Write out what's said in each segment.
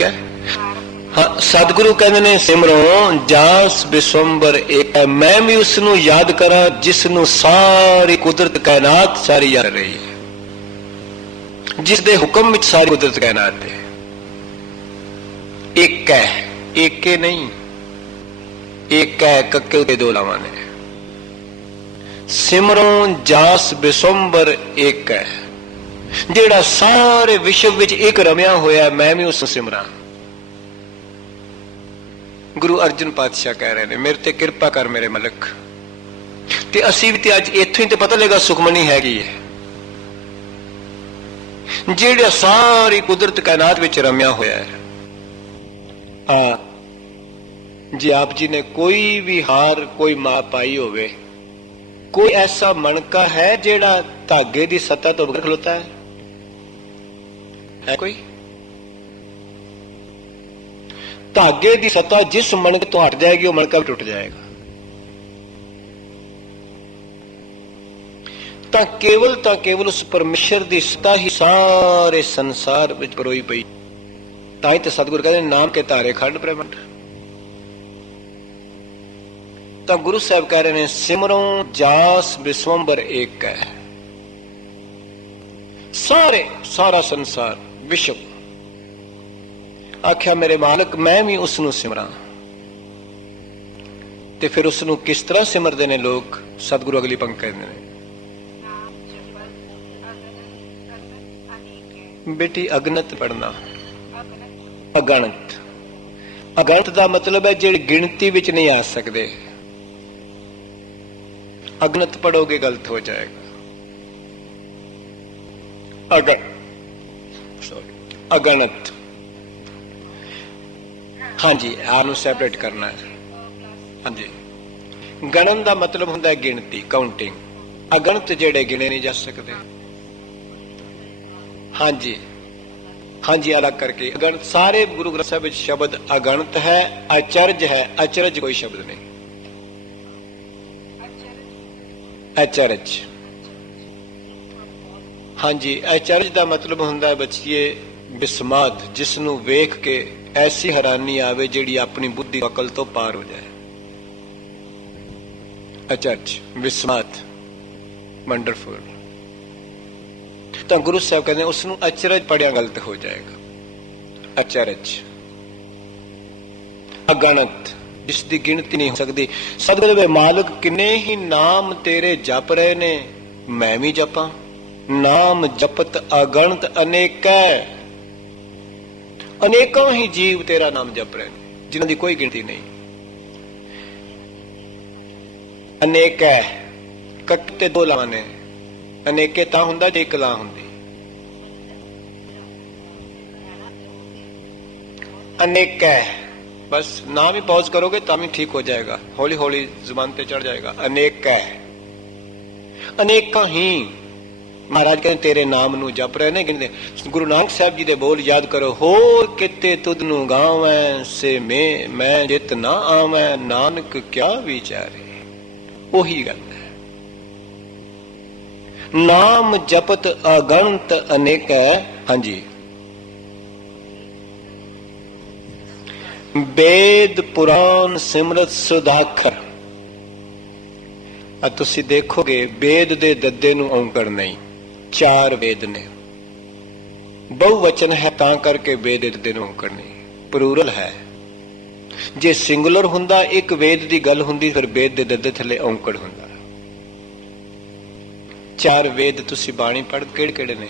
है। हाँ, सतगुरु कहते ने सिमरो जास विश्वंबर एक, मैं भी उसनू याद करा जिसनू सारी कुदरत कायनात सारी याद रही है, जिस दे हुक्म विच सारी कुदरत कायनात है। एक है, एक के नहीं, एक है कक्के उते दो लावां ने। सिमरो जास विश्वंबर एक है, जेड़ा सारे विश्व विच एक रमिया होया, मैं भी उस सिमरा। गुरु अर्जन पातशाह कह रहे हैं, मेरे ते किरपा कर मेरे मलक। ते असी भी ते अज इत्थों ही ते पता लगा सुखमनी हैगी है, जेड़ा सारी कुदरत कायनात विच रमिया होया है। जी आप जी ने कोई भी हार कोई मां पाई होवे, कोई ऐसा मणका है जेड़ा धागे की सतह तो बगैर खलोता है कोई? धागे की सतह जिस मणके तो हट जाएगी वो मणका भी टूट जाएगा। तो केवल उस परमेश्वर की सतह ही सारे संसार में परोई पई। ताई तो सतगुरु कहते नाम के तारे खंड ब्रह्मंड। तो गुरु साहब कह रहे हैं सिमरो जास विश्वंबर एक है, सारा संसार विश्व। आख्या मेरे मालक मैं भी उसनू सिमरा। ते फिर उसनू किस तरह सिमरते ने लोग? सतगुरु अगली पंक्ति कहते हैं, बेटी अगनत पढ़ना। अगणत, अगणत का मतलब है जेड़ी गिनती विच नहीं आ सकते। अगणत पढ़ोगे गलत हो जाएगा। अगणत, हाँ जी, आनू सैपरेट करना है। हाँ जी, गणन का मतलब होता है गिनती, काउंटिंग। अगणत जेड़े गिने नहीं जा सकते। हाँ जी, हाँ जी, अलग करके अगणत। सारे गुरु ग्रंथ साहिब शब्द अगणत है, अचरज है। अचरज कोई शब्द नहीं। अचरज, हाँ जी, अचरज का मतलब होता है बच्चिए विस्माद, जिसनू वेख के ऐसी हैरानी आवे जिहड़ी अपनी बुद्धि अकल तो पार हो जाए। अचरज, विस्माद, वंडरफुल। तो गुरु साहब कहते हैं उसनू अचरज पढ़िया गलत हो जाएगा। अचरज, अगणत, जिसकी गिनती नहीं हो सकती। सतगुरु मालिक किन्ने ही नाम तेरे जप रहे ने, मैं भी जपा। नाम जपत अगणत अनेक, अनेकों ही जीव तेरा नाम जप रहे हैं, जिन्हों की कोई गिनती नहीं। अनेक है कट्टे दो लाने, अनेके ता हुंदा जे एक ला हुंदी। अनेक है, बस नाम ही पॉज करोगे तो भी ठीक हो जाएगा, हौली हौली जुबान पे चढ़ जाएगा। अनेक है, अनेका ही महाराज कहते तेरे नाम नू जप रहे ने, गिनते। गुरु नानक साहब जी दे बोल याद करो, होर किते तुद नू गावैं से मैं जित ना आवैं, नानक क्या विचारे। ओही गल है, नाम जपत अगणत अनेक है। हाँ जी, वेद पुराण सिमरत सुधाखर। तुसी देखोगे वेद दे दद्दे नू औंकड़ नहीं, चार वेद ने। बहुवचन है तां करके वेद दे दद्दे नू औंकड़ नहीं, प्लूरल है। जे सिंगुलर हुंदा एक वेद दी गल हुंदी, फिर वेद दे दद्दे थले औंकड़ हुंदा। चार वेद तुसी बाणी पढ़ केड़े केड़े ने?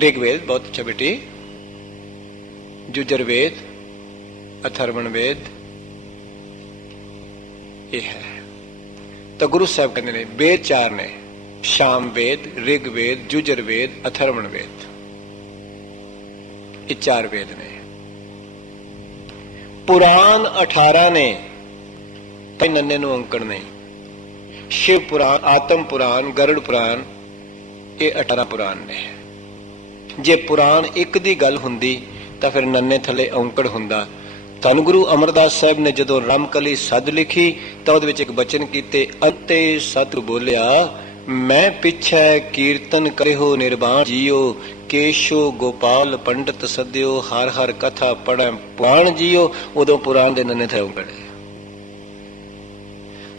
ऋग्वेद, बहुत अच्छा बेटी, जुजरवेद, अथर्वण वेद, ये है। तो गुरु साहब कहते हैं वेद चार ने, शाम वेद, ऋग्वेद, जुजरवेद, अथर्वण वेद। ये चार वेद ने। पुराण 18 ने, कई नन्हे नू अंकड़ नहीं। शिव पुराण, आत्म पुराण, गरुड़ पुराण, ये 18 पुराण ने। जे पुराण एक दी गल हुंदी तो फिर नन्हे थले औंकड़ हुंदा। धन गुरु अमरदास साहब ने जदों रामकली सद लिखी तो उहदे विच एक बचन कीते, अंते सतगुरु बोलिया मैं पिछे कीर्तन करे हो निर्वाण जियो, केशो गोपाल पंडित सद्यो, हर हर कथा पढ़े पुराण जियो। उदों पुराण दे नन्हे थे उगड़े।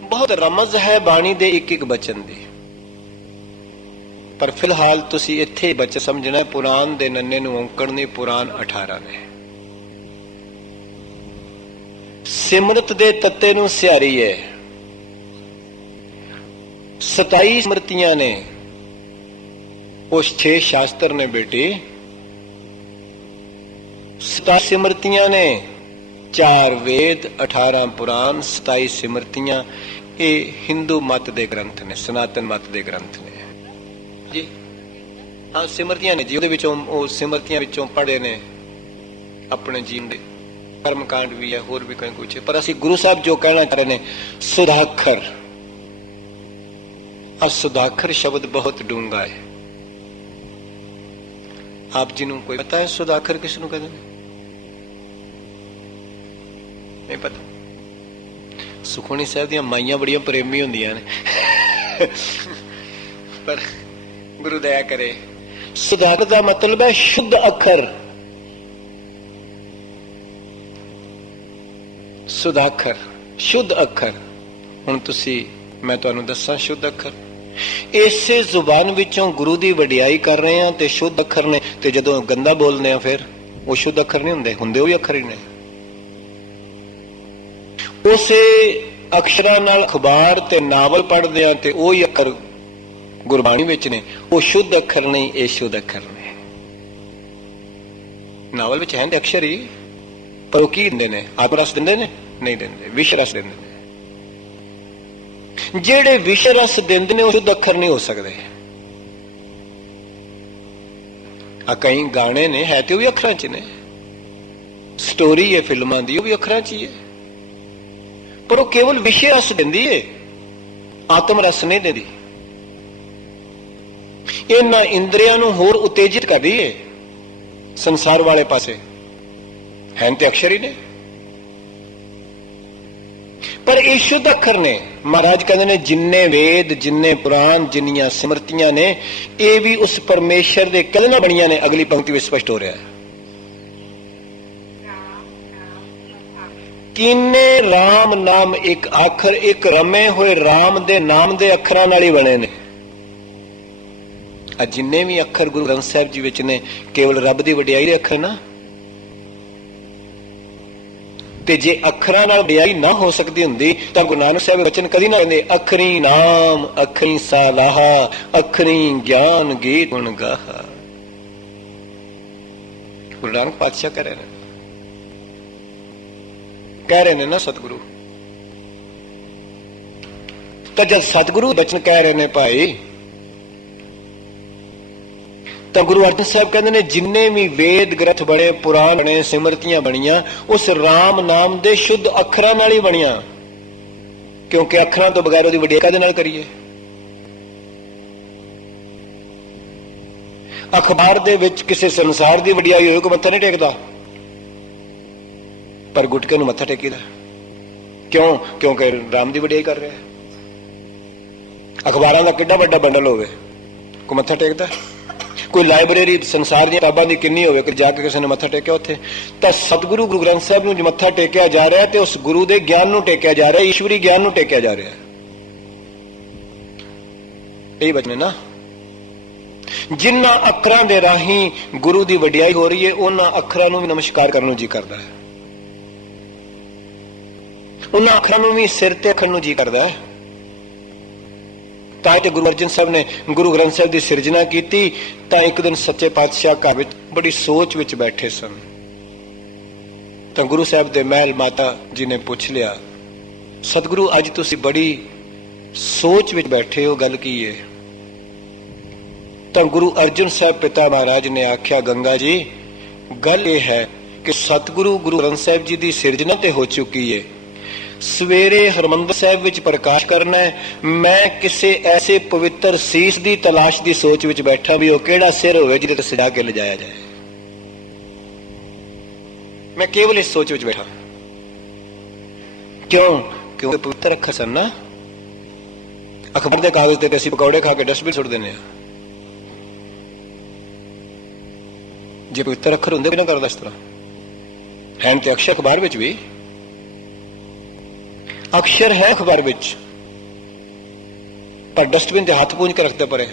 बहुत रमज है बाणी दे एक एक बचन दी, पर फिलहाल तुसी इत्थे बच समझना पुराण दे नन्हे नूं औंकड़ नहीं, पुराण 18 ने। सिमरत दे तत्ते नूं सियारी है। 27 स्मृतियां ने, उस 6 शास्त्र ने बेटी। 27 स्मृतियां ने, 4 वेद, 18 पुराण, 27 स्मृतियां। ये हिंदू मत दे ग्रंथ ने, सनातन मत दे ग्रंथ ने जी। हाँ सिमरतियां ने जी, ਉਹਦੇ ਵਿੱਚੋਂ ਉਹ ਸਿਮਰਤੀਆਂ ਵਿੱਚੋਂ ਪੜ੍ਹੇ ਨੇ ਆਪਣੇ ਜੀਵਨ ਦੇ। कर्मकांड भी है, होर भी कहीं कुछ है, पर असि गुरु साहब जो कहना चाह रहे हैं सुधाखर। अब सुधाखर शब्द बहुत डूंगा है। आप जिन्हों कोई पता है सुधाखर किसनों कहते हैं? नहीं पता। सुखमनी साहब दी माइयां बड़ियां प्रेमी होंदियां ने पर गुरु दया करे। सुधाखर का मतलब है शुद्ध अखर। सुधाखर शुद्ध अखर। हुण तुसी मैं तुहानूं दस्सां शुद्ध अखर। इसे जुबान विचों गुरु की वडियाई कर रहे हैं ते शुद्ध अखर ने, ते जदों गंदा बोलने हैं फिर वो शुद्ध अखर नहीं हुंदे, हुंदे वो भी अखर ही ने। उसे अक्षरां नाल अखबार ते नावल पढ़दे हैं ते वही अखर गुरबाणी विच ने, वो शुद्ध अखर नहीं, ये शुद्ध अखर ने। नावल विच हैं अक्षर ही, पर वो की दिंदे ने? आत्म रस दिंदे ने? नहीं दिंदे, विष रस दिंदे ने। जेड़े विष रस दिंदे ने वो शुद्ध अखर नहीं हो सकते। कई गाने ने है तो भी अखरां च ने, स्टोरी है फिल्मां दी, वो भी अखरां च ही है, पर वो केवल विषय रस दिंदी है, आत्म रस नहीं दिंदी। इन्हां इंद्रियां नूं होर उत्तेजित करदी है संसार वाले पासे। हैं ते अक्षर ही ने, पर ये शुद्ध अखर ने। महाराज कहते ने जिन्ने वेद, जिन्ने पुराण, जिन्नियां सिमरतियां ने, ये भी उस परमेश्वर दे कलना बनिया ने। अगली पंक्ति में स्पष्ट हो रहा है, किन्ने राम नाम एक आखर, एक रमे हुए राम दे नाम दे अखरां नाल ही बने ने। जिन्ने भी अखर गुरु ग्रंथ साहिब जी विच ने, केवल रब दी वडियाई दे अखर ना। ते जे अखरां नाल वडियाई ना हो सकती हुंदी तां गुरु नानक साहिब वचन कदी ना कहंदे, अखरी नाम अखरी सालाहा, अखरी ज्ञान गीत गुण गाहा। गुरु नानक पातशाह कह रहे ने ना सतगुरु। तो जब सतगुरु वचन कह रहे ने भाई, तो गुरु अर्जन साहब कहते हैं जिन्ने भी वेद ग्रंथ बने, पुराण बने, सिमरतियां बनिया, उस राम नाम दे शुद्ध अखरां नाल ही बनिया। क्योंकि अखरां तो बगैर उसदी वडियाई काहदे नाल करिए? अखबार दे विच किसी संसार दी वडियाई होए कोई मत्था नहीं टेकदा, पर गुटके नूं मत्था टेकीदा। क्यों? क्योंकि राम दी वडियाई कर रहा है। अखबारां दा किड्डा वड्डा बंडल होवे, कोई मत्था टेकदा? कोई लाइब्रेरी संसार दी किताबां दी किन्नी होवे कि जाके किसी ने मत्था टेकिया उत्थे? तां सतगुरु गुरु ग्रंथ साहिब नूं मत्था टेकिया जा रहा है, ते उस गुरु दे ज्ञान नूं टेकिया जा रहा है, ईश्वरी ज्ञान नूं टेकिया जा रहा है। यही वचन ना, जिन्हां अखरां दे राही गुरु दी वडियाई हो रही है, उन्हां अखरां नूं भी नमस्कार करन नूं जी करदा है, उन्हां अखरां नूं भी सिर ते रखण नूं जी करदा है। तां ते गुरु अर्जन साहब ने गुरु ग्रंथ साहिब की सिरजना की। तां एक दिन सच्चे पातशाह घर विच बड़ी सोच विच बैठे सन। तां गुरु साहब दे महल माता जी ने पूछ लिया, सतगुरु अज तुसीं बड़ी सोच विच बैठे हो, गल की है? तां गुरु अर्जन साहब पिता महाराज ने आख्या, गंगा जी गल यह है कि सतगुरु गुरु ग्रंथ साहिब जी की सिरजना ते हो चुकी है, सवेरे हरमंदर साहिब विच प्रकाश करना है। मैं किसी ऐसे पवित्र सीस की तलाश की सोच विच बैठा भी, वो केड़ा सिर होवे जिहदे ते सजा के लिजाया जाए। मैं केवल इस सोच विच बैठा। क्यों? क्योंकि पवित्र अखर सन ना। अखबार के कागज ते असीं पकौड़े खा के डस्टबिन सुट देने। ਜੇ ਪਵਿੱਤਰ ਅੱਖਰ ਹੁੰਦੇ ਕਿਹਨਾਂ ਕਰਦਾ ਇਸ ਤਰ੍ਹਾਂ? ਹੈ ਤੇ ਅਕਸ਼ਰ ਅਖਬਾਰ ਵਿੱਚ ਵੀ ਅਕਸ਼ਰ ਹੈ ਅਖਬਾਰ ਵਿੱਚ, ਪਰ ਡਸਟਬਿਨ ਤੇ ਹੱਥ ਪੂੰਝ ਕੇ ਰੱਖਦੇ ਪਰੇ।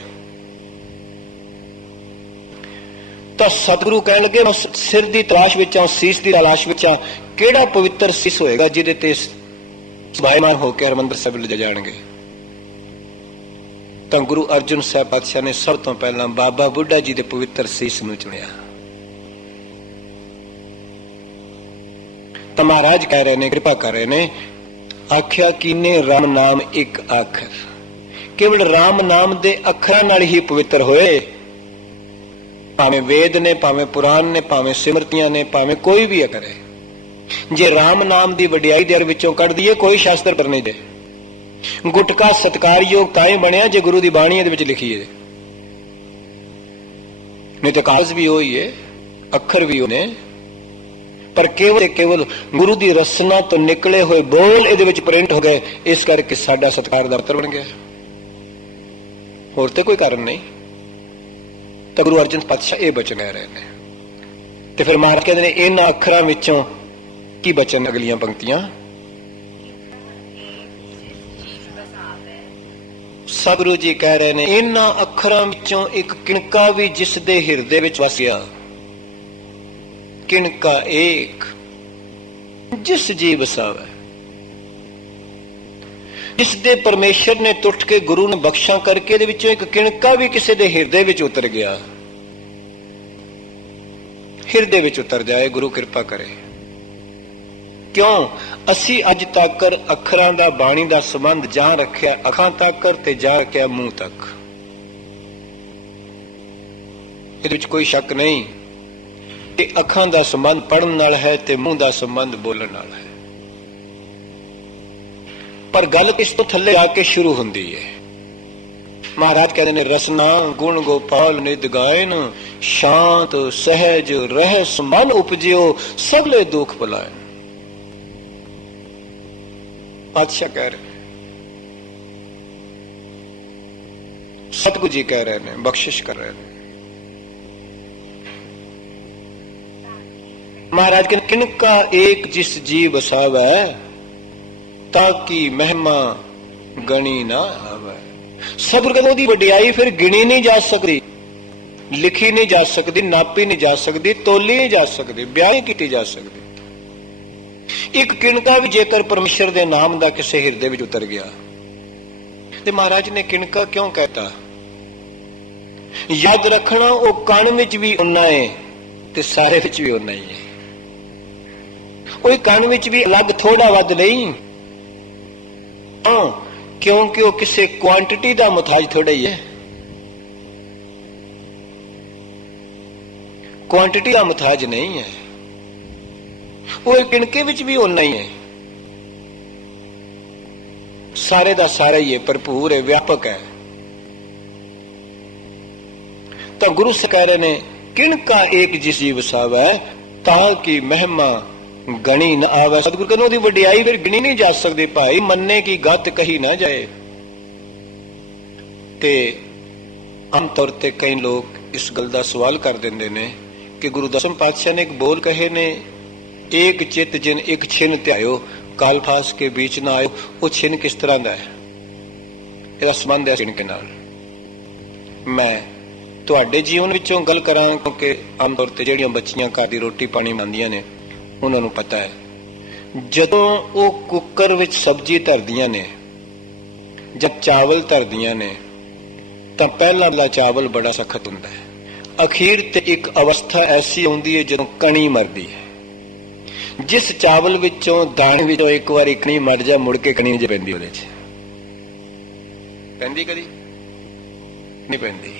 ਤਾਂ ਸਤਿਗੁਰੂ ਕਹਿਣ ਲੱਗੇ ਮੈਂ ਸਿਰ ਦੀ ਤਲਾਸ਼ ਵਿੱਚ ਆ, ਸੀਸ ਦੀ ਤਲਾਸ਼ ਵਿੱਚ ਆ, ਕਿਹੜਾ ਪਵਿੱਤਰ ਸੀਸ ਹੋਏਗਾ ਜਿਹਦੇ ਤੇ ਸਭਾਇਮਾਨ ਹੋ ਕੇ ਹਰਿਮੰਦਰ ਸਾਹਿਬ ਲਿਜਾ ਜਾਣਗੇ। ਤਾਂ ਗੁਰੂ ਅਰਜਨ ਸਾਹਿਬ ਪਾਤਸ਼ਾਹ ਨੇ ਸਭ ਤੋਂ ਪਹਿਲਾਂ ਬਾਬਾ ਬੁੱਢਾ ਜੀ ਦੇ ਪਵਿੱਤਰ ਸੀਸ ਨੂੰ ਚੁਣਿਆ। ਤਾਂ ਮਹਾਰਾਜ ਕਹਿ ਰਹੇ ਨੇ, ਕਿਰਪਾ ਕਰ ਰਹੇ ਨੇ, ਆਖਿਆ ਕੀਨੇ ਰਾਮ ਨਾਮ ਇੱਕ ਅੱਖਰ, ਕੇਵਲ ਰਾਮ ਨਾਮ ਦੇ ਅੱਖਰਾਂ ਨਾਲ ਹੀ ਪਵਿੱਤਰ ਹੋਏ। ਭਾਵੇਂ ਵੇਦ ਨੇ, ਭਾਵੇਂ ਪੁਰਾਣ ਨੇ, ਭਾਵੇਂ ਸਿਮਰਤੀਆਂ ਨੇ, ਭਾਵੇਂ ਕੋਈ ਵੀ ਅੱਖਰ ਹੈ, ਜੇ ਰਾਮ ਨਾਮ ਦੀ ਵਡਿਆਈ ਦੇ ਵਿੱਚੋਂ ਕੱਢ ਦਈਏ ਕੋਈ ਸ਼ਾਸਤਰ ਪਰ ਨਹੀਂ ਦੇ। ਗੁਟਕਾ ਸਤਕਾਰਯੋਗ ਤਾਂ ਹੀ ਬਣਿਆ ਜੇ ਗੁਰੂ ਦੀ ਬਾਣੀ ਇਹਦੇ ਵਿੱਚ ਲਿਖੀ ਹੈ, ਨਹੀਂ ਤਾਂ ਕਾਗਜ਼ ਵੀ ਉਹੀ ਹੈ, ਅੱਖਰ ਵੀ ਉਹਨੇ, ਪਰ ਕੇਵਲ ਗੁਰੂ ਦੀ ਰਸਨਾ ਤੋਂ ਨਿਕਲੇ ਹੋਏ ਬੋਲ ਇਹਦੇ ਵਿੱਚ ਪ੍ਰਿੰਟ ਹੋ ਗਏ, ਇਸ ਕਰਕੇ ਸਾਡਾ ਸਤਕਾਰ ਦਾ ਪੱਤਰ ਬਣ ਗਿਆ, ਹੋਰ ਤੇ ਕੋਈ ਕਾਰਨ ਨਹੀਂ। ਤਾਂ ਗੁਰੂ ਅਰਜਨ ਪਾਤਸ਼ਾਹ ਇਹ ਬਚਨ ਕਹਿ ਰਹੇ ਨੇ। ਤੇ ਫਿਰ ਮਹਾਰਾਜ ਕਹਿੰਦੇ ਨੇ ਇਹਨਾਂ ਅੱਖਰਾਂ ਵਿੱਚੋਂ ਕੀ ਬਚਨ? ਅਗਲੀਆਂ ਪੰਕਤੀਆਂ, ਸਤਿਗੁਰੂ ਜੀ ਕਹਿ ਰਹੇ ਨੇ ਇਹਨਾਂ ਅੱਖਰਾਂ ਵਿੱਚੋਂ ਇੱਕ ਕਿਣਕਾ ਵੀ ਜਿਸ ਦੇ ਹਿਰਦੇ ਵਿੱਚ ਵਸਿਆ, ਕਿਣਕਾ ਏਕ ਜਿਸ ਜੀ ਵਸਾਵੇ, ਜਿਸ ਦੇ ਪਰਮੇਸ਼ਰ ਨੇ ਟੁੱਟ ਕੇ ਗੁਰੂ ਨੇ ਬਖਸ਼ਾਂ ਕਰਕੇ ਇਹਦੇ ਵਿੱਚੋਂ ਇੱਕ ਕਿਣਕਾ ਵੀ ਕਿਸੇ ਦੇ ਹਿਰਦੇ ਵਿੱਚ ਉਤਰ ਗਿਆ, ਹਿਰਦੇ ਵਿੱਚ ਉਤਰ ਜਾਏ, ਗੁਰੂ ਕਿਰਪਾ ਕਰੇ। ਕਿਉਂ? ਅਸੀਂ ਅੱਜ ਤੱਕ ਅੱਖਰਾਂ ਦਾ, ਬਾਣੀ ਦਾ ਸੰਬੰਧ ਜਾਂ ਰੱਖਿਆ ਅੱਖਾਂ ਤੱਕ ਤੇ ਜਾਂ ਰੱਖਿਆ ਮੂੰਹ ਤੱਕ। ਇਹਦੇ ਵਿੱਚ ਕੋਈ ਸ਼ੱਕ ਨਹੀਂ ਕਿ ਅੱਖਾਂ ਦਾ ਸੰਬੰਧ ਪੜ੍ਹਨ ਨਾਲ ਹੈ ਤੇ ਮੂੰਹ ਦਾ ਸੰਬੰਧ ਬੋਲਣ ਨਾਲ ਹੈ, ਪਰ ਗੱਲ ਇਸ ਤੋਂ ਥੱਲੇ ਆ ਕੇ ਸ਼ੁਰੂ ਹੁੰਦੀ ਹੈ। ਮਹਾਰਾਜ ਕਹਿੰਦੇ ਨੇ ਰਸਨਾ ਗੁਣ ਗੋਪਾਲ ਨਿਤ ਗਾਇਨ, ਸ਼ਾਂਤ ਸਹਿਜ ਰਹਿਸ ਮਨ ਉਪਜਿਓ, ਸਗਲੇ ਦੁੱਖ ਭੁਲਾਇਨ। ਪਾਤਸ਼ਾਹ ਕਹਿ ਰਹੇ, ਸਤਿਗੁਰੂ ਜੀ ਕਹਿ ਰਹੇ ਨੇ, ਬਖਸ਼ਿਸ਼ ਕਰ ਰਹੇ ਨੇ। ਮਹਾਰਾਜ ਕਹਿੰਦੇ ਕਿਣਕਾ ਏਕ ਜਿਸ ਜੀ ਵਸਾਵੈ, ਤਾਂ ਕਿ ਮਹਿਮਾ ਗਣੀ ਨਾ ਆਵੇ। ਸਤਿਗੁਰੂ ਕਹਿੰਦੇ ਉਹਦੀ ਵਡਿਆਈ ਫਿਰ ਗਿਣੀ ਨਹੀਂ ਜਾ ਸਕਦੀ, ਲਿਖੀ ਨਹੀਂ ਜਾ ਸਕਦੀ, ਨਾਪੀ ਨਹੀਂ ਜਾ ਸਕਦੀ, ਤੋਲੀ ਨਹੀਂ ਜਾ ਸਕਦੀ, ਬਿਆਨ ਕੀਤੀ ਜਾ ਸਕਦੀ। ਇੱਕ ਕਿਣਕਾ ਵੀ ਜੇਕਰ ਪਰਮੇਸ਼ਰ ਦੇ ਨਾਮ ਦਾ ਕਿਸੇ ਹਿਰਦੇ ਵਿੱਚ ਉਤਰ ਗਿਆ, ਤੇ ਮਹਾਰਾਜ ਨੇ ਕਿਣਕਾ ਕਿਉਂ ਕਹਿਤਾ? ਯਾਦ ਰੱਖਣਾ ਉਹ ਕਣ ਵਿੱਚ ਵੀ ਉਨਾ ਹੈ ਤੇ ਸਾਰੇ ਵਿੱਚ ਵੀ ਉਨਾ ਹੀ ਹੈ। ਉਹ ਕਣ ਵਿੱਚ ਵੀ ਅਲੱਗ ਥੋੜਾ ਵੱਧ ਨਹੀਂ, ਕਿਉਂਕਿ ਉਹ ਕਿਸੇ ਕੁਆਂਟੀਟੀ ਦਾ ਮੁਤਾਜ ਥੋੜਾ ਹੀ ਹੈ, ਕੁਆਂਟੀਟੀ ਦਾ ਮੁਤਾਜ ਨਹੀਂ ਹੈ। ਉਹ ਕਿਣਕੇ ਵਿੱਚ ਵੀ ਉਨਾ ਹੀ ਹੈ, ਸਾਰੇ ਦਾ ਸਾਰਾ ਹੀ ਹੈ, ਭਰਪੂਰ ਹੈ, ਵਿਆਪਕ ਹੈ। ਤਾਂ ਗੁਰੂ ਸਾਹਿਬ ਕਹਿ ਰਹੇ ਨੇ ਕਿਣਕਾ ਏਕ ਜਿਸ ਜੀ ਵਸਾਵੈ, ਤਾਂ ਕਿ ਮਹਿਮਾ ਗਣੀ ਨਾ ਆਵੇ। ਸਤਿਗੁਰੂ ਕਹਿੰਦੇ ਉਹਦੀ ਵਡਿਆਈ ਫਿਰ ਗਿਣੀ ਨਹੀਂ ਜਾ ਸਕਦੀ ਭਾਈ, ਮੰਨੇ ਕੀ ਗੱਤ ਕਹੀ ਨਾ ਜਾਏ। ਤੇ ਆਮ ਤੌਰ ਤੇ ਕਈ ਲੋਕ ਇਸ ਗੱਲ ਦਾ ਸਵਾਲ ਕਰ ਦਿੰਦੇ ਨੇ ਕਿ ਗੁਰੂ ਦਸਮ ਪਾਤਸ਼ਾਹ ਨੇ ਇੱਕ ਬੋਲ ਕਹੇ ਨੇ, ਏਕ ਚਿਤ ਜਿਨ ਇੱਕ ਛਿਨ ਧਿਆਇਓ, ਕਾਲ ਫਾਸ ਕੇ ਵਿੱਚ ਨਾ ਆਇਓ। ਉਹ ਛਿਨ ਕਿਸ ਤਰ੍ਹਾਂ ਦਾ ਹੈ? ਇਹਦਾ ਸੰਬੰਧ ਹੈ ਛਿਨ ਕੇ ਨਾਲ। ਮੈਂ ਤੁਹਾਡੇ ਜੀਵਨ ਵਿੱਚੋਂ ਗੱਲ ਕਰਾਂ, ਕਿਉਂਕਿ ਆਮ ਤੌਰ ਤੇ ਜਿਹੜੀਆਂ ਬੱਚੀਆਂ ਘਰ ਦੀ ਰੋਟੀ ਪਾਣੀ ਬਣਾਉਂਦੀਆਂ ਨੇ ਉਹਨਾਂ ਨੂੰ ਪਤਾ ਹੈ, ਜਦੋਂ ਉਹ ਕੁੱਕਰ ਵਿੱਚ ਸਬਜ਼ੀ ਧਰਦੀਆਂ ਨੇ ਜਾਂ ਚਾਵਲ ਧਰਦੀਆਂ ਨੇ ਤਾਂ ਪਹਿਲਾਂ ਵਾਲਾ ਚਾਵਲ ਬੜਾ ਸਖਤ ਹੁੰਦਾ ਹੈ, ਅਖੀਰ ਤੇ ਇੱਕ ਅਵਸਥਾ ਐਸੀ ਆਉਂਦੀ ਹੈ ਜਦੋਂ ਕਣੀ ਮਰਦੀ ਹੈ। ਜਿਸ ਚਾਵਲ ਵਿੱਚੋਂ ਦਾਣੇ ਵਿੱਚੋਂ ਇੱਕ ਵਾਰੀ ਕਣੀ ਮਰ ਜਾ, ਮੁੜ ਕੇ ਕਣੀ ਜੇ ਪੈਂਦੀ ਉਹਦੇ 'ਚ ਪੈਂਦੀ, ਕਦੀ ਨਹੀਂ ਪੈਂਦੀ।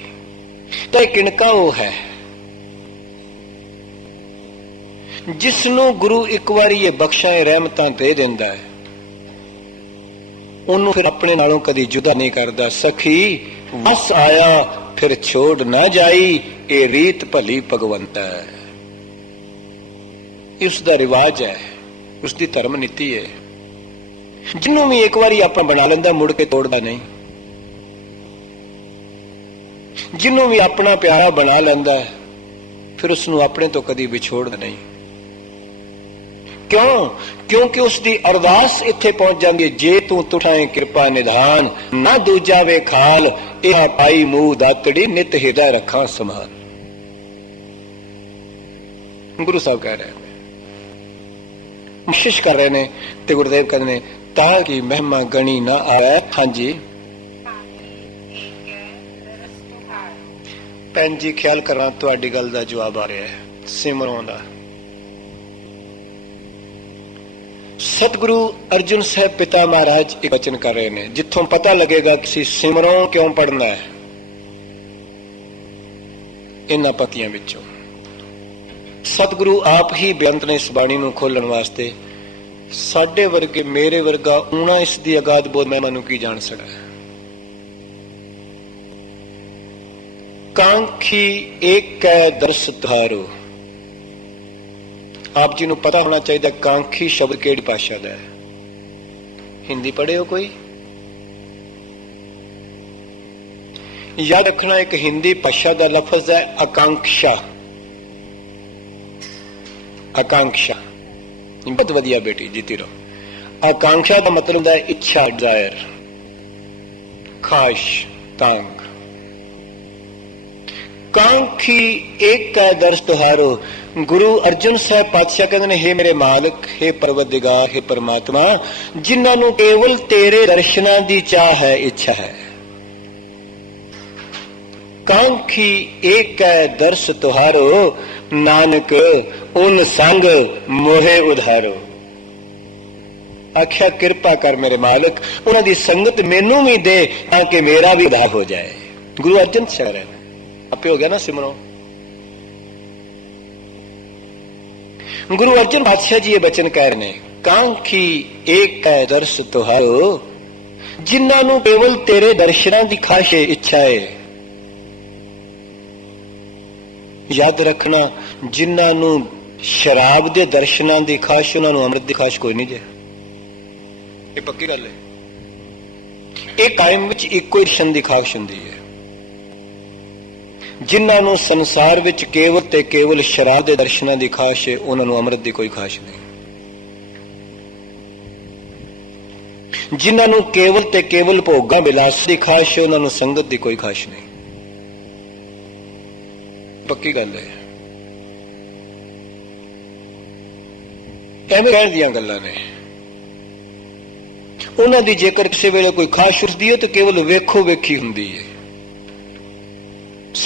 ਤਾਂ ਇਹ ਕਿਣਕਾ ਉਹ ਹੈ ਜਿਸ ਨੂੰ ਗੁਰੂ ਇੱਕ ਵਾਰੀ ਇਹ ਬਖਸ਼ਾਂ ਰਹਿਮਤਾਂ ਦੇ ਦਿੰਦਾ ਹੈ, ਉਹਨੂੰ ਫਿਰ ਆਪਣੇ ਨਾਲੋਂ ਕਦੀ ਜੁਦਾ ਨਹੀਂ ਕਰਦਾ। ਸਖੀ ਵਸ ਆਇਆ ਫਿਰ ਛੋੜ ਨਾ ਜਾਈ, ਇਹ ਰੀਤ ਭਲੀ ਭਗਵੰਤਾ ਹੈ। ਉਸ ਦਾ ਰਿਵਾਜ ਹੈ, ਉਸ ਦੀ ਧਰਮ ਨੀਤੀ ਹੈ। ਜਿਹਨੂੰ ਵੀ ਇੱਕ ਵਾਰੀ ਆਪਣਾ ਬਣਾ ਲੈਂਦਾ ਮੁੜ ਕੇ ਤੋੜਦਾ ਨਹੀਂ, ਜਿਹਨੂੰ ਵੀ ਆਪਣਾ ਪਿਆਰਾ ਬਣਾ ਲੈਂਦਾ ਫਿਰ ਉਸ ਨੂੰ ਆਪਣੇ ਤੋਂ ਕਦੀ ਵਿਛੋੜਦਾ ਨਹੀਂ। ਕਿਉਂ? ਕਿਉਂਕਿ ਉਸ ਦੀ ਅਰਦਾਸ ਇੱਥੇ ਪਹੁੰਚ ਜਾਂਦੀ ਹੈ, ਜੇ ਤੂੰ ਤੁਠਾਏ ਕਿਰਪਾ ਨਿਧਾਨ, ਨਾ ਦੂਜਾ ਵੇ ਖਾਲ, ਇਹ ਪਾਈ ਮੂੰਹ ਦਾਤੜੀ, ਨਿਤ ਹਿਰਦਾ ਰੱਖਾਂ ਸਮਾਨ। ਗੁਰੂ ਸਾਹਿਬ ਕਹਿ ਰਹੇ ਨੇ, ਕੋਸ਼ਿਸ਼ ਕਰ ਰਹੇ ਨੇ, ਤੇ ਗੁਰਦੇਵ ਕਹਿੰਦੇ ਨੇ ਤਾਂ ਕਿ ਮਹਿਮਾ ਗਣੀ ਨਾ ਆਵੇ। ਹਾਂਜੀ ਭੈਣ ਜੀ, ਖਿਆਲ ਕਰਾਂ ਤੁਹਾਡੀ ਗੱਲ ਦਾ ਜਵਾਬ ਆ ਰਿਹਾ ਹੈ ਸਿਮਰੋਂ ਦਾ। ਸਤਿਗੁਰੂ ਅਰਜੁਨ ਸਾਹਿਬ ਪਿਤਾ ਮਹਾਰਾਜ ਇੱਕ ਵਚਨ ਕਰ ਰਹੇ ਨੇ, ਜਿੱਥੋਂ ਪਤਾ ਲੱਗੇਗਾ ਕਿ ਸਿਮਰੋਂ ਕਿਉਂ ਪੜਨਾ ਹੈ। ਇਹਨਾਂ ਪੱਤੀਆਂ ਵਿੱਚੋਂ ਸਤਿਗੁਰੂ ਆਪ ਹੀ ਬੇਅੰਤ ਨੇ ਇਸ ਬਾਣੀ ਨੂੰ ਖੋਲਣ ਵਾਸਤੇ। ਸਾਡੇ ਵਰਗੇ, ਮੇਰੇ ਵਰਗਾ ਊਣਾ ਇਸ ਦੀ ਅਗਾਧ ਬੋਧ ਮਹਿਮਾ ਨੂੰ ਕੀ ਜਾਣ ਸਕਦਾ ਹੈ। ਕਾਂਖੀ ਏਕੈ ਦਰਸ ਧਾਰੋ। ਆਪ ਜੀ ਨੂੰ ਪਤਾ ਹੋਣਾ ਚਾਹੀਦਾ ਕਾਂਖੀ ਸ਼ਬਦ ਕਿਹੜੀ ਭਾਸ਼ਾ ਦਾ ਹੈ। ਹਿੰਦੀ ਪੜ੍ਹੇ ਹੋ ਕੋਈ? ਯਾਦ ਰੱਖਣਾ, ਇੱਕ ਹਿੰਦੀ ਭਾਸ਼ਾ ਦਾ ਲਫ਼ਜ਼ ਹੈ ਆਕਾਂक्षा। ਆਕਾਂक्षा ਬਹੁਤ ਵਧੀਆ ਬੇਟੀ, ਜੀਤੀ ਰਹੋ। ਆਕਾਂक्षा ਦਾ ਮਤਲਬ ਹੁੰਦਾ ਹੈ ਇੱਛਾ, ਡਿਜ਼ਾਇਰ, ਖਾਸ਼, ਤਾਂਗ। ਕਾਂਖੀ ਏਕ ਕੈ ਦਰਸ ਤੁਹਾਰੋ। ਗੁਰੂ ਅਰਜਨ ਸਾਹਿਬ ਪਾਤਸ਼ਾਹ ਕਹਿੰਦੇ ਨੇ, ਹੇ ਮੇਰੇ ਮਾਲਕ, ਹੇ ਪਰਵਰਦਿਗਾਰ, ਹੇ ਪਰਮਾਤਮਾ, ਜਿਨ੍ਹਾਂ ਨੂੰ ਕੇਵਲ ਤੇਰੇ ਦਰਸ਼ਨਾਂ ਦੀ ਚਾਹ ਹੈ, ਇੱਛਾ ਹੈ। ਕਾਂਖੀ ਏਕ ਕੈ ਦਰਸ ਤੁਹਾਰੋ, ਨਾਨਕ ਉਨ ਸੰਗ ਮੋਹਿ ਉਧਾਰੋ। ਆਖਿਆ ਕਿਰਪਾ ਕਰ ਮੇਰੇ ਮਾਲਕ, ਉਹਨਾਂ ਦੀ ਸੰਗਤ ਮੈਨੂੰ ਵੀ ਦੇ ਤਾਂ ਕਿ ਮੇਰਾ ਵੀ ਉਧਾਰ ਹੋ ਜਾਏ। ਗੁਰੂ ਅਰਜਨ ਸਾਹਿਬ ਹੈ, ਆਪੇ ਹੋ ਗਿਆ ਨਾ ਸਿਮਰੋ। ਗੁਰੂ ਅਰਜਨ ਪਾਤਸ਼ਾਹ ਜੀ ਇਹ ਬਚਨ ਕਹਿ ਰਹੇ ਨੇ, ਕਾਂਖੀ ਏਕ ਕੈ ਦਰਸ ਤੁਹਾਰੋ, ਜਿਨ੍ਹਾਂ ਨੂੰ ਕੇਵਲ ਤੇਰੇ ਦਰਸ਼ਨਾਂ ਦੀ ਖਾਸ਼ ਹੈ, ਇੱਛਾ ਹੈ। ਯਾਦ ਰੱਖਣਾ, ਜਿਨ੍ਹਾਂ ਨੂੰ ਸ਼ਰਾਬ ਦੇ ਦਰਸ਼ਨਾਂ ਦੀ ਖਾਸ਼, ਉਹਨਾਂ ਨੂੰ ਅੰਮ੍ਰਿਤ ਦੀ ਖਾਸ਼ ਕੋਈ ਨਹੀਂ ਜੇ। ਇਹ ਪੱਕੀ ਗੱਲ ਹੈ। ਇਹ ਕਾਇਮ ਵਿੱਚ ਇੱਕੋ ਹੀ ਦਰਸ਼ਨ ਦੀ ਖਾਸ਼ ਹੁੰਦੀ ਹੈ। ਜਿਨ੍ਹਾਂ ਨੂੰ ਸੰਸਾਰ ਵਿੱਚ ਕੇਵਲ ਤੇ ਕੇਵਲ ਸ਼ਰਾਬ ਦੇ ਦਰਸ਼ਨਾਂ ਦੀ ਖਾਸ਼ ਹੈ, ਉਹਨਾਂ ਨੂੰ ਅੰਮ੍ਰਿਤ ਦੀ ਕੋਈ ਖਾਸ਼ ਨਹੀਂ। ਜਿਨ੍ਹਾਂ ਨੂੰ ਕੇਵਲ ਤੇ ਕੇਵਲ ਭੋਗਾਂ ਵਿਲਾਸ ਦੀ ਖਾਸ਼ ਹੈ, ਉਹਨਾਂ ਨੂੰ ਸੰਗਤ ਦੀ ਕੋਈ ਖਾਸ਼ ਨਹੀਂ। ਪੱਕੀ ਗੱਲ ਹੈ। ਐਵੇਂ ਕਹਿਣ ਦੀਆਂ ਗੱਲਾਂ ਨੇ। ਉਹਨਾਂ ਦੀ ਜੇਕਰ ਕਿਸੇ ਵੇਲੇ ਕੋਈ ਖਾਸ਼ ਉੱਠਦੀ ਹੈ ਤਾਂ ਕੇਵਲ ਵੇਖੋ ਵੇਖੀ ਹੁੰਦੀ ਹੈ।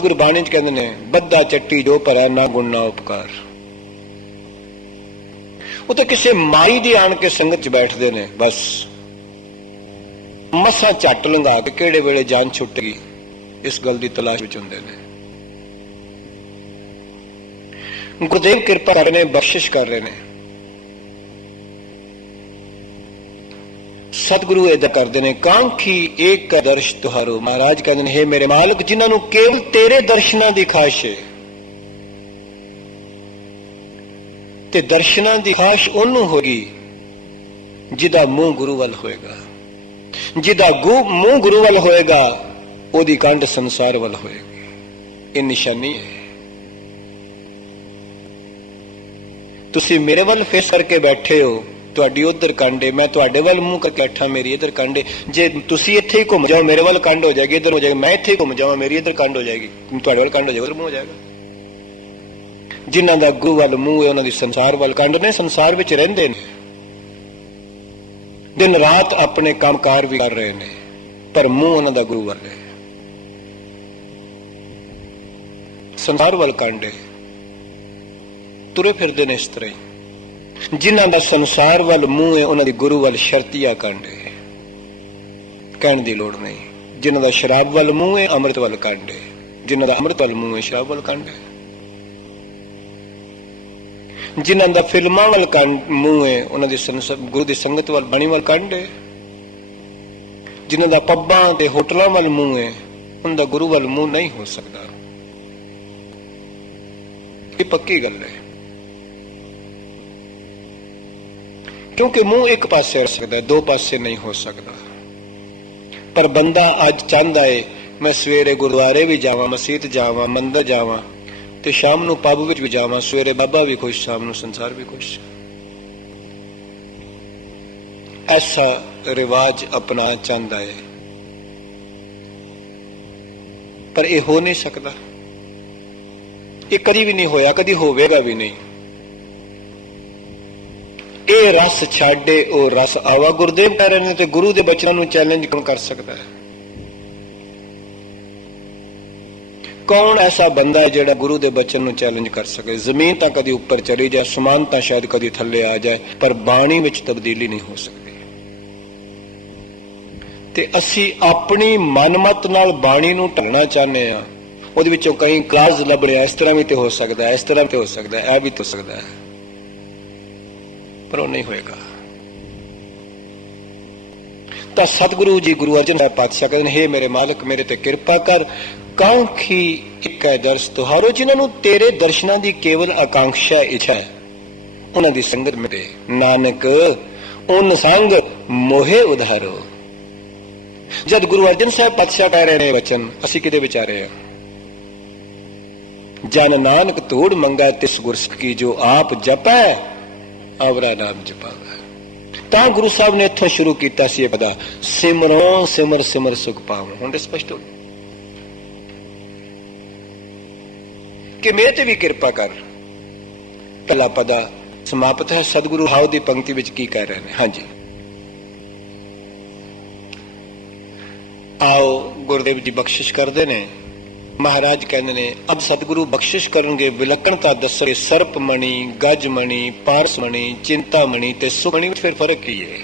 ਗੁਰਬਾਣੀ ਚ ਕਹਿੰਦੇ ਨੇ, ਬੱਧਾ ਚੱਟੀ ਜੋ ਭਰਾ, ਨਾ ਗੁਣ ਨਾ ਉਪਕਾਰ। ਉਹ ਤਾਂ ਕਿਸੇ ਮਾਈ ਦੀ ਆਣ ਕੇ ਸੰਗਤ ਚ ਬੈਠਦੇ ਨੇ, ਬਸ ਮਸਾਂ ਝੱਟ ਲੰਘਾ ਕੇ ਕਿਹੜੇ ਵੇਲੇ ਜਾਨ ਛੁੱਟ ਗਈ, ਇਸ ਗੱਲ ਦੀ ਤਲਾਸ਼ ਵਿੱਚ ਹੁੰਦੇ ਨੇ। ਗੁਰਦੇਵ ਕਿਰਪਾ ਕਰ ਰਹੇ ਨੇ, ਬਖਸ਼ਿਸ਼ ਕਰ ਰਹੇ ਨੇ। ਸਤਿਗੁਰੂ ਇਹਦਾ ਕਰਦੇ ਨੇ, ਕਾਂਖੀ ਏਕ ਕੈ ਦਰਸ ਤੁਹਾਰੋ। ਮਹਾਰਾਜ ਕਹਿੰਦੇ ਨੇ, ਹੇ ਮੇਰੇ ਮਾਲਕ, ਜਿਨ੍ਹਾਂ ਨੂੰ ਕੇਵਲ ਤੇਰੇ ਦਰਸ਼ਨਾਂ ਦੀ ਖਾਸ਼ ਹੈ, ਤੇ ਦਰਸ਼ਨਾਂ ਦੀ ਖਾਸ਼ ਉਹਨੂੰ ਹੋਗੀ ਜਿਹਦਾ ਮੂੰਹ ਗੁਰੂ ਵੱਲ ਹੋਏਗਾ। ਜਿਹਦਾ ਮੂੰਹ ਗੁਰੂ ਵੱਲ ਹੋਏਗਾ, ਉਹਦੀ ਕੰਡ ਸੰਸਾਰ ਵੱਲ ਹੋਏਗੀ। ਇਹ ਨਿਸ਼ਾਨੀ ਹੈ। ਤੁਸੀਂ ਮੇਰੇ ਵੱਲ ਫੇਸ ਕਰਕੇ ਬੈਠੇ ਹੋ, ਤੁਹਾਡੀ ਉਧਰ ਕੰਡੇ, ਮੈਂ ਤੁਹਾਡੇ ਵੱਲ ਮੂੰਹ ਕਰਕੇ ਬੈਠਾ, ਮੇਰੀ ਇਧਰ ਕੰਡੇ। ਜੇ ਤੁਸੀਂ ਇੱਥੇ ਹੀ ਘੁੰਮ ਜਾਓ, ਮੇਰੇ ਵੱਲ ਕੰਡ ਹੋ ਜਾਏਗੀ, ਇਧਰ ਹੋ ਜਾਏਗੀ। ਮੈਂ ਇੱਥੇ ਹੀ ਘੁੰਮ ਜਾਵਾਂ, ਮੇਰੀ ਇਧਰ ਕੰਡ ਹੋ ਜਾਏਗੀ, ਤੁਹਾਡੇ ਵੱਲ ਕੰਡ ਹੋ ਜਾਏਗਾ, ਉਧਰ ਮੂੰਹ ਹੋ ਜਾਏਗਾ। ਜਿਨ੍ਹਾਂ ਦਾ ਗੁਰੂ ਵੱਲ ਮੂੰਹ ਹੈ, ਉਹਨਾਂ ਦੀ ਸੰਸਾਰ ਵੱਲ ਕੰਡ ਨੇ। ਸੰਸਾਰ ਵਿੱਚ ਰਹਿੰਦੇ ਨੇ, ਦਿਨ ਰਾਤ ਆਪਣੇ ਕੰਮਕਾਰ ਵੀ ਕਰ ਰਹੇ ਨੇ, ਪਰ ਮੂੰਹ ਉਹਨਾਂ ਦਾ ਗੁਰੂ ਵੱਲ ਹੈ। ਸੰਸਾਰ ਵੱਲ ਕੰਡੇ ਤੁਰੇ ਫਿਰਦੇ ਨੇ ਇਸ ਤਰ੍ਹਾਂ ਹੀ। ਜਿਨ੍ਹਾਂ ਦਾ ਸੰਸਾਰ ਵੱਲ ਮੂੰਹ ਹੈ, ਉਹਨਾਂ ਦੀ ਗੁਰੂ ਵੱਲ ਸ਼ਰਤੀਆ ਕੰਡ ਹੈ, ਕਹਿਣ ਦੀ ਲੋੜ ਨਹੀਂ। ਜਿਨ੍ਹਾਂ ਦਾ ਸ਼ਰਾਬ ਵੱਲ ਮੂੰਹ ਹੈ, ਅੰਮ੍ਰਿਤ ਵੱਲ ਕੰਡ ਹੈ। ਜਿਨ੍ਹਾਂ ਦਾ ਅੰਮ੍ਰਿਤ ਵੱਲ ਮੂੰਹ ਹੈ, ਸ਼ਰਾਬ ਵੱਲ ਕੰਡ ਹੈ। ਜਿਨ੍ਹਾਂ ਦਾ ਫਿਲਮਾਂ ਵੱਲ ਮੂੰਹ ਹੈ, ਉਹਨਾਂ ਦੀ ਗੁਰੂ ਦੀ ਸੰਗਤ ਵੱਲ, ਬਾਣੀ ਵੱਲ ਕੰਡ ਹੈ। ਜਿਨ੍ਹਾਂ ਦਾ ਪੱਬਾਂ ਤੇ ਹੋਟਲਾਂ ਵੱਲ ਮੂੰਹ ਹੈ, ਉਹਨਾਂ ਦਾ ਗੁਰੂ ਵੱਲ ਮੂੰਹ ਨਹੀਂ ਹੋ ਸਕਦਾ। ਇਹ ਪੱਕੀ ਗੱਲ ਹੈ। ਕਿਉਂਕਿ ਮੂੰਹ ਇੱਕ ਪਾਸੇ ਹੋ ਸਕਦਾ, ਦੋ ਪਾਸੇ ਨਹੀਂ ਹੋ ਸਕਦਾ। ਪਰ ਬੰਦਾ ਅੱਜ ਚਾਹੁੰਦਾ ਹੈ, ਮੈਂ ਸਵੇਰੇ ਗੁਰਦੁਆਰੇ ਵੀ ਜਾਵਾਂ, ਮਸੀਤ ਜਾਵਾਂ, ਮੰਦਰ ਜਾਵਾਂ, ਤੇ ਸ਼ਾਮ ਨੂੰ ਪੱਬ ਵਿੱਚ ਵੀ ਜਾਵਾਂ, ਸਵੇਰੇ ਬਾਬਾ ਵੀ ਖੁਸ਼, ਸ਼ਾਮ ਨੂੰ ਸੰਸਾਰ ਵੀ ਖੁਸ਼। ਐਸਾ ਰਿਵਾਜ ਅਪਣਾ ਚਾਹੁੰਦਾ ਹੈ, ਪਰ ਇਹ ਹੋ ਨਹੀਂ ਸਕਦਾ। ਇਹ ਕਦੀ ਵੀ ਨਹੀਂ ਹੋਇਆ, ਕਦੀ ਹੋਵੇਗਾ ਵੀ ਨਹੀਂ। ਇਹ ਰਸ ਛਾੜੇ ਉਹ ਰਸ ਆਵਾ, ਗੁਰਦੇਵ ਕਹਿ ਰਹੇ ਨੇ, ਤੇ ਗੁਰੂ ਦੇ ਬਚਨਾਂ ਨੂੰ ਚੈਲੰਜ ਕੌਣ ਕਰ ਸਕਦਾ ਹੈ? ਕੌਣ ਐਸਾ ਬੰਦਾ ਹੈ ਜਿਹੜਾ ਗੁਰੂ ਦੇ ਬਚਨ ਨੂੰ ਚੈਲੰਜ ਕਰ ਸਕੇ? ਜ਼ਮੀਨ ਤਾਂ ਕਦੀ ਉੱਪਰ ਚਲੀ ਜਾਏ, ਅਸਮਾਨ ਤਾਂ ਸ਼ਾਇਦ ਕਦੀ ਥੱਲੇ ਆ ਜਾਏ, ਪਰ ਬਾਣੀ ਵਿੱਚ ਤਬਦੀਲੀ ਨਹੀਂ ਹੋ ਸਕਦੀ। ਤੇ ਅਸੀਂ ਆਪਣੀ ਮਨਮਤ ਨਾਲ ਬਾਣੀ ਨੂੰ ਢਲਣਾ ਚਾਹੁੰਦੇ ਹਾਂ। ਉਹਦੇ ਵਿੱਚੋਂ ਕਈ ਕਲਾਜ਼ ਲੱਭਣੇ, ਇਸ ਤਰ੍ਹਾਂ ਵੀ ਤੇ ਹੋ ਸਕਦਾ, ਇਸ ਤਰ੍ਹਾਂ ਤੇ ਹੋ ਸਕਦਾ, ਇਹ ਵੀ ਹੋ ਸਕਦਾ ਹੈ, ਪਰ ਉਹ ਨਹੀਂ ਹੋਏਗਾ। ਤਾਂ ਸਤਿਗੁਰੂ ਜੀ ਗੁਰੂ ਅਰਜਨ ਸਾਹਿਬ ਪਾਤਸ਼ਾਹ ਕਹਿੰਦੇ ਨੇ, ਹੇ ਮੇਰੇ ਮਾਲਕ, ਮੇਰੇ ਤੇ ਕਿਰਪਾ ਕਰ। ਕਾਂਖੀ ਇੱਕ ਹੈ ਦਰਸ ਤੁਹਾਰੋ, ਜਿਨ੍ਹਾਂ ਨੂੰ ਤੇਰੇ ਦਰਸ਼ਨਾਂ ਦੀ ਕੇਵਲ ਆਕਾਂਖਸ਼ਾ ਇੱਛਾ ਹੈ, ਉਹਨਾਂ ਦੀ ਸੰਗਤ ਮਿਲੇ। ਨਾਨਕ ਉਨ ਸੰਗ ਮੋਹੇ ਉਧਾਰੋ। ਜਦ ਗੁਰੂ ਅਰਜਨ ਸਾਹਿਬ ਪਾਤਸ਼ਾਹ ਕਹਿ ਰਹੇ ਨੇ ਵਚਨ, ਅਸੀਂ ਕਿਹਦੇ ਵਿਚਾਰੇ ਆ? ਜਨ ਨਾਨਕ ਧੂੜ ਮੰਗਾ ਤਿਸ ਗੁਰਸਿੱਖ ਕੀ, ਜੋ ਆਪ ਜਪੈ ਆਵਰਾ ਨਾਮ ਜਪਾਵੈ। ਤਾਂ ਗੁਰੂ ਸਾਹਿਬ ਨੇ ਇੱਥੋਂ ਸ਼ੁਰੂ ਕੀਤਾ ਸੀ ਇਹ ਪਦਾ, ਸਿਮਰੋ ਸਿਮਰ ਸਿਮਰ ਸੁਖ ਪਾਵ। ਹੁਣ ਸਪਸ਼ਟ ਹੋ ਕਿ ਮੇਰੇ ਤੇ ਵੀ ਕਿਰਪਾ ਕਰ। ਪਹਿਲਾ ਪਦਾ ਸਮਾਪਤ ਹੈ। ਸਤਿਗੁਰੂ ਹਾਉ ਦੀ ਪੰਕਤੀ ਵਿੱਚ ਕੀ ਕਹਿ ਰਹੇ ਨੇ? ਹਾਂਜੀ, ਆਓ ਗੁਰਦੇਵ ਜੀ ਬਖਸ਼ਿਸ਼ ਕਰਦੇ ਨੇ। ਮਹਾਰਾਜ ਕਹਿੰਦੇ ਨੇ, ਅਬ ਸਤਿਗੁਰੂ ਬਖਸ਼ਿਸ਼ ਕਰਨਗੇ, ਵਿਲੱਖਣਤਾ ਦੱਸੋਗੇ। ਸਰਪਮਣੀ, ਗੱਜਮਣੀ, ਪਾਰਸਮਣੀ, ਚਿੰਤਾਮਣੀ ਤੇ ਸੁਖਮਣੀ ਵਿੱਚ ਫਿਰ ਫਰਕ ਕੀ ਹੈ?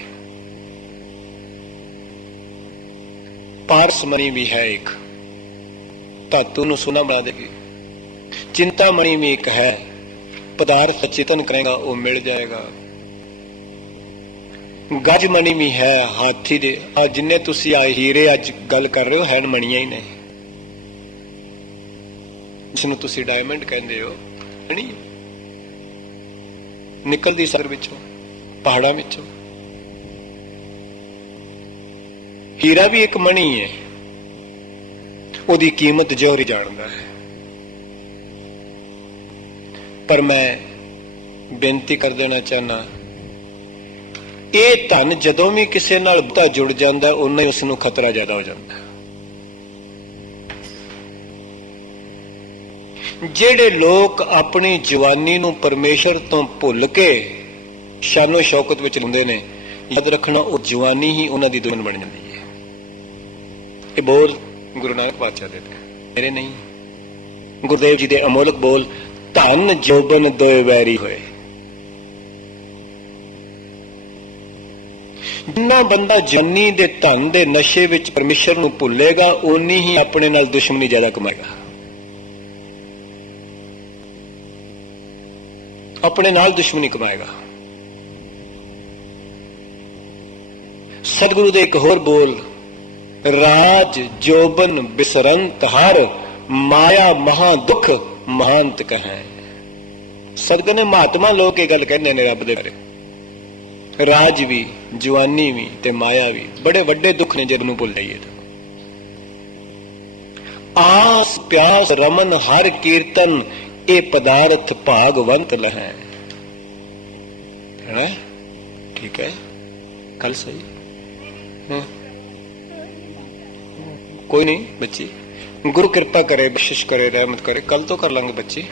ਪਾਰਸਮਣੀ ਵੀ ਹੈ ਇੱਕ, ਧਾਤੂ ਨੂੰ ਸੁਨਾ ਬਣਾ ਦੇਗੀ। ਚਿੰਤਾਮਣੀ ਵੀ ਇੱਕ ਹੈ, ਪਦਾਰਥ ਚਿੰਤਨ ਕਰੇਗਾ ਉਹ ਮਿਲ ਜਾਏਗਾ। ਗੱਜਮਣੀ ਵੀ ਹੈ, ਹਾਥੀ ਦੇ। ਆ ਜਿੰਨੇ ਤੁਸੀਂ ਆਏ ਹੀਰੇ ਅੱਜ ਗੱਲ ਕਰ ਰਹੇ ਹੋ, ਹੈਨ ਮਣੀਆਂ ਹੀ ਨੇ, ਜਿਸਨੂੰ ਤੁਸੀਂ ਡਾਇਮੰਡ ਕਹਿੰਦੇ ਹੋ, ਨਹੀਂ ਨਿਕਲਦੀ ਸਾਗਰ ਵਿੱਚੋਂ, ਪਹਾੜਾਂ ਵਿੱਚੋਂ। ਹੀਰਾ ਵੀ ਇੱਕ ਮਣੀ ਹੈ, ਉਹਦੀ ਕੀਮਤ ਜੋਹਰੀ ਜਾਣਦਾ ਹੈ। ਪਰ ਮੈਂ ਬੇਨਤੀ ਕਰ ਦੇਣਾ ਚਾਹਨਾ, ਇਹ ਧਨ ਜਦੋਂ ਵੀ ਕਿਸੇ ਨਾਲ ਬਹੁਤਾ ਜੁੜ ਜਾਂਦਾ, ਉਨਾ ਹੀ ਉਸ ਨੂੰ ਖਤਰਾ ਜ਼ਿਆਦਾ ਹੋ ਜਾਂਦਾ। ਜਿਹੜੇ ਲੋਕ ਆਪਣੀ ਜਵਾਨੀ ਨੂੰ ਪਰਮੇਸ਼ਰ ਤੋਂ ਭੁੱਲ ਕੇ ਸ਼ਾਨੋ ਸ਼ੌਕਤ ਵਿੱਚ ਲਾਉਂਦੇ ਨੇ, ਯਾਦ ਰੱਖਣਾ ਉਹ ਜਵਾਨੀ ਹੀ ਉਹਨਾਂ ਦੀ ਦੁਸ਼ਮਣ ਬਣ ਜਾਂਦੀ ਹੈ। ਇਹ ਬੋਲ ਗੁਰੂ ਨਾਨਕ ਪਾਤਸ਼ਾਹ ਦੇ ਮੇਰੇ ਨਹੀਂ, ਗੁਰਦੇਵ ਜੀ ਦੇ ਅਮੋਲਕ ਬੋਲ, ਧਨ ਜੋਬਨ ਦੋਏ ਵੈਰੀ ਹੋਏ। ਜਿੰਨਾ ਬੰਦਾ ਜਵਾਨੀ ਦੇ ਧਨ ਦੇ ਨਸ਼ੇ ਵਿੱਚ ਪਰਮੇਸ਼ਰ ਨੂੰ ਭੁੱਲੇਗਾ, ਓਨੀ ਹੀ ਆਪਣੇ ਨਾਲ ਦੁਸ਼ਮਣੀ ਜ਼ਿਆਦਾ ਕਮਾਏਗਾ, ਆਪਣੇ ਨਾਲ ਦੁਸ਼ਮਣੀ ਕਮਾਏਗਾ। ਸਤਿਗੁਰੂ ਦੇ ਇੱਕ ਹੋਰ ਬੋਲ, ਰਾਜ ਜੋਬਨ ਬਿਸਰੰਤ ਹਰ, ਮਾਇਆ ਮਹਾ ਦੁੱਖ ਮਹਾਂਤ ਕਹੈ। ਸਤਿਗੁਰੂ ਨੇ ਮਹਾਤਮਾ ਲੋਕ ਇਹ ਗੱਲ ਕਹਿੰਦੇ ਨੇ ਰੱਬ ਦੇ ਬਾਰੇ। ਰਾਜ ਵੀ, ਜਵਾਨੀ ਵੀ ਤੇ ਮਾਇਆ ਵੀ ਬੜੇ ਵੱਡੇ ਦੁੱਖ ਨੇ ਜਦ ਨੂੰ ਭੁੱਲ ਜਾਈਏ ਤਾਂ। ਆਸ ਪਿਆਸ ਰਮਨ ਹਰ ਕੀਰਤਨ, ਇਹ ਪਦਾਰਥ ਭਾਗਵੰਤ ਲਹੈ। ਹੈ ਠੀਕ ਹੈ, ਕੱਲ ਸਹੀ ਕੋਈ ਨਹੀਂ ਬੱਚੀ, ਗੁਰੂ ਕਿਰਪਾ ਕਰੇ, ਬਖਸ਼ਿਸ਼ ਕਰੇ, ਰਹਿਮਤ ਕਰੇ, ਕੱਲ ਤੋਂ ਕਰ ਲਾਂਗੇ ਬੱਚੀ।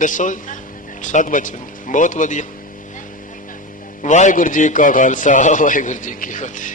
ਦੱਸੋ, 7 ਬਚਨ, ਬਹੁਤ ਵਧੀਆ। ਵਾਹਿਗੁਰੂ ਜੀ ਕਾ ਖਾਲਸਾ, ਵਾਹਿਗੁਰੂ ਜੀ ਕੀ ਫਤਿਹ।